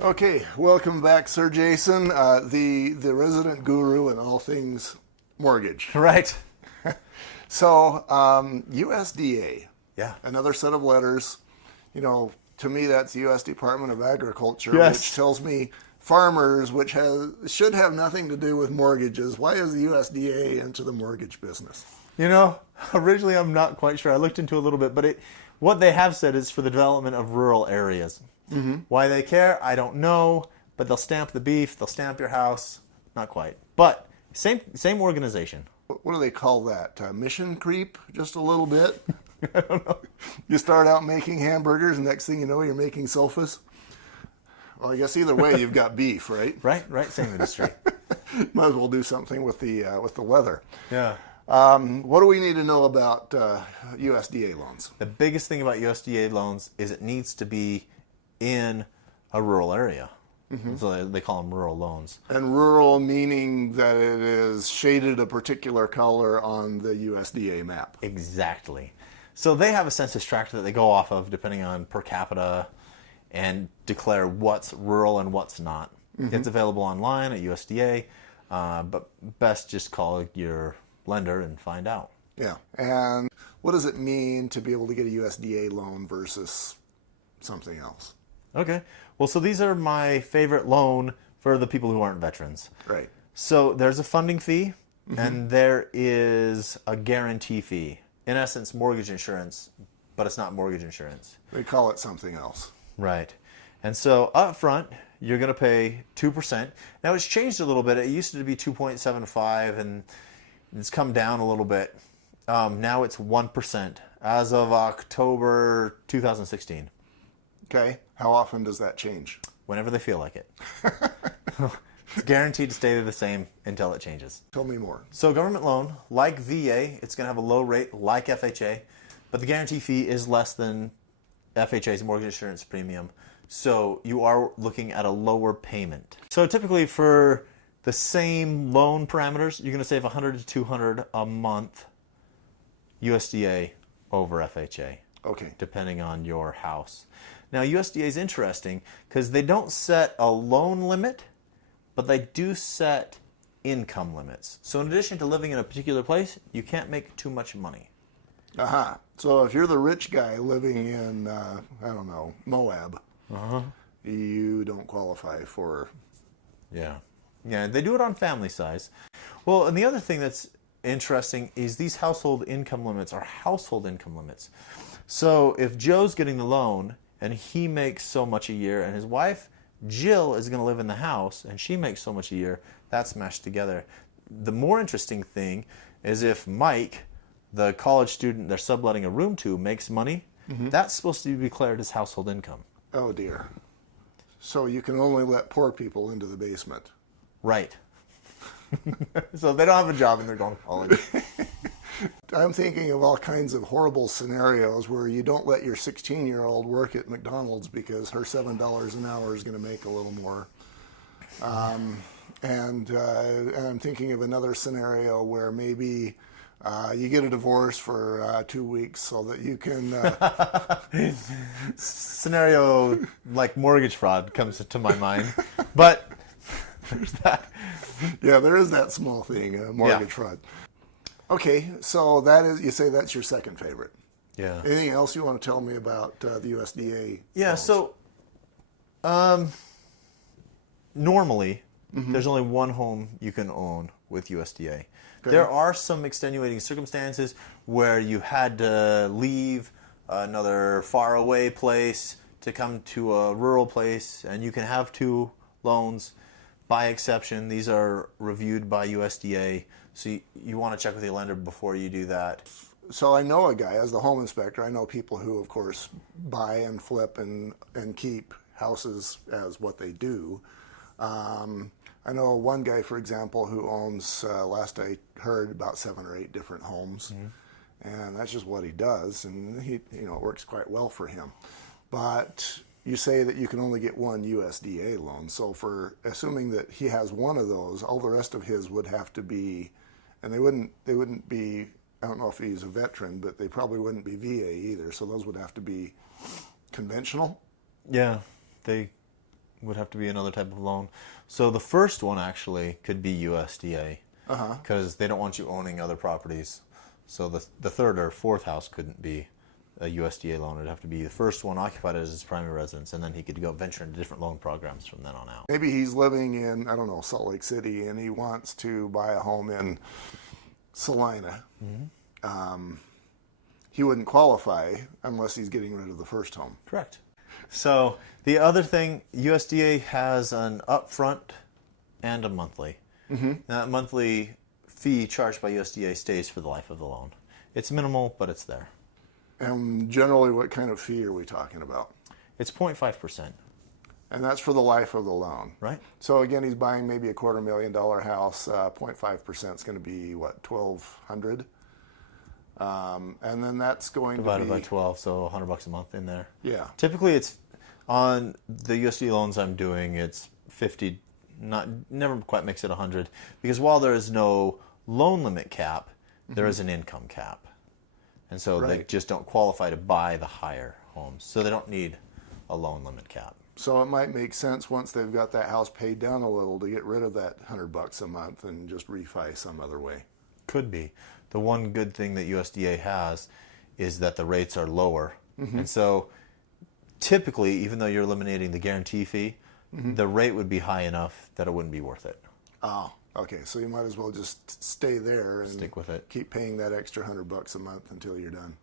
Okay, welcome back, Sir Jason, the resident guru in all things mortgage. Right. So, USDA, Yeah. another set of letters. You know, to me, that's the U.S. Department of Agriculture, Yes. which tells me farmers, should have nothing to do with mortgages. Why is the USDA into the mortgage business? You know, originally I'm not quite sure. I looked into it a little bit, but what they have said is for the development of rural areas. Mm-hmm. Why they care, I don't know, but they'll stamp the beef, they'll stamp your house. Not quite. But same organization. What do they call that? Mission creep? Just a little bit? I don't know. You start out making hamburgers, and next thing you know, you're making sofas. Well, I guess either way, you've got beef, right? Right, same industry. Might as well do something with the leather. Yeah. What do we need to know about USDA loans? The biggest thing about USDA loans is it needs to be in a rural area. Mm-hmm. So they call them rural loans. And rural meaning that it is shaded a particular color on the USDA map. Exactly. So they have a census tract that they go off of depending on per capita and declare what's rural and what's not. Mm-hmm. It's available online at USDA, but best just call your lender and find out. Yeah. And what does it mean to be able to get a USDA loan versus something else? Okay. Well, so these are my favorite loan for the people who aren't veterans. Right. So there's a funding fee, mm-hmm. and there is a guarantee fee. In essence, mortgage insurance, but it's not mortgage insurance. They call it something else. Right. And so up front, you're going to pay 2%. Now, it's changed a little bit. It used to be 2.75, and it's come down a little bit. Now it's 1% as of October 2016. Okay. How often does that change? Whenever they feel like it. It's guaranteed to stay the same until it changes. Tell me more. So government loan, like VA, it's going to have a low rate like FHA, but the guarantee fee is less than FHA's mortgage insurance premium. So you are looking at a lower payment. So typically for the same loan parameters, you're going to save $100 to $200 a month USDA over FHA. Okay. Depending on your house. Now, USDA is interesting because they don't set a loan limit, but they do set income limits. So in addition to living in a particular place, you can't make too much money. Aha. So if you're the rich guy living in, Moab, you don't qualify for... Yeah, they do it on family size. Well, and the other thing that's interesting is these household income limits are household income limits. So if Joe's getting the loan and he makes so much a year, and his wife Jill is going to live in the house and she makes so much a year, that's meshed together. The more interesting thing is if Mike, the college student they're subletting a room to, makes money, that's supposed to be declared as household income. Oh dear. So you can only let poor people into the basement. Right. So they don't have a job and they're going to college. I'm thinking of all kinds of horrible scenarios where you don't let your 16-year-old work at McDonald's because her $7 an hour is going to make a little more. And I'm thinking of another scenario where maybe you get a divorce for 2 weeks so that you can... Scenario like mortgage fraud comes to my mind. But there's that. Yeah, there is that small thing, mortgage fraud. Okay, so you say that's your second favorite. Yeah. Anything else you want to tell me about the USDA? Yeah, loans? so normally there's only one home you can own with USDA. Okay. There are some extenuating circumstances where you had to leave another faraway place to come to a rural place, and you can have two loans by exception. These are reviewed by USDA. So you want to check with your lender before you do that. So I know a guy, as the home inspector, I know people who, of course, buy and flip and keep houses as what they do. I know one guy, for example, who owns, last I heard, about 7 or 8 different homes. And that's just what he does, and it works quite well for him. But you say that you can only get one USDA loan. So for assuming that he has one of those, all the rest of his would have to be... And they wouldn't be, I don't know if he's a veteran, but they probably wouldn't be VA either. So those would have to be conventional. Yeah, they would have to be another type of loan. So the first one actually could be USDA because they don't want you owning other properties. So the third or fourth house couldn't be a USDA loan. It'd have to be the first one occupied as his primary residence, and then he could go venture into different loan programs from then on out. Maybe he's living in, I don't know, Salt Lake City, and he wants to buy a home in Salina. He wouldn't qualify unless he's getting rid of the first home. Correct. So the other thing, USDA has an upfront and a monthly. That monthly fee charged by USDA stays for the life of the loan. It's minimal, but it's there. And generally, what kind of fee are we talking about? It's 0.5%. And that's for the life of the loan. Right. So again, he's buying maybe a $250,000 house. 0.5% is going to be, what, $1,200? And then that's going Divided to by be 12, so $100 a month in there. Yeah. Typically, it's on the USDA loans I'm doing, it's 50, never quite makes it 100, because while there is no loan limit cap, there is an income cap. And so they just don't qualify to buy the higher homes. So they don't need a loan limit cap. So it might make sense once they've got that house paid down a little to get rid of that $100 a month and just refi some other way. Could be. The one good thing that USDA has is that the rates are lower. And so typically, even though you're eliminating the guarantee fee, the rate would be high enough that it wouldn't be worth it. Oh, okay. So you might as well just stay there and Stick with it. keep paying that extra $100 a month until you're done.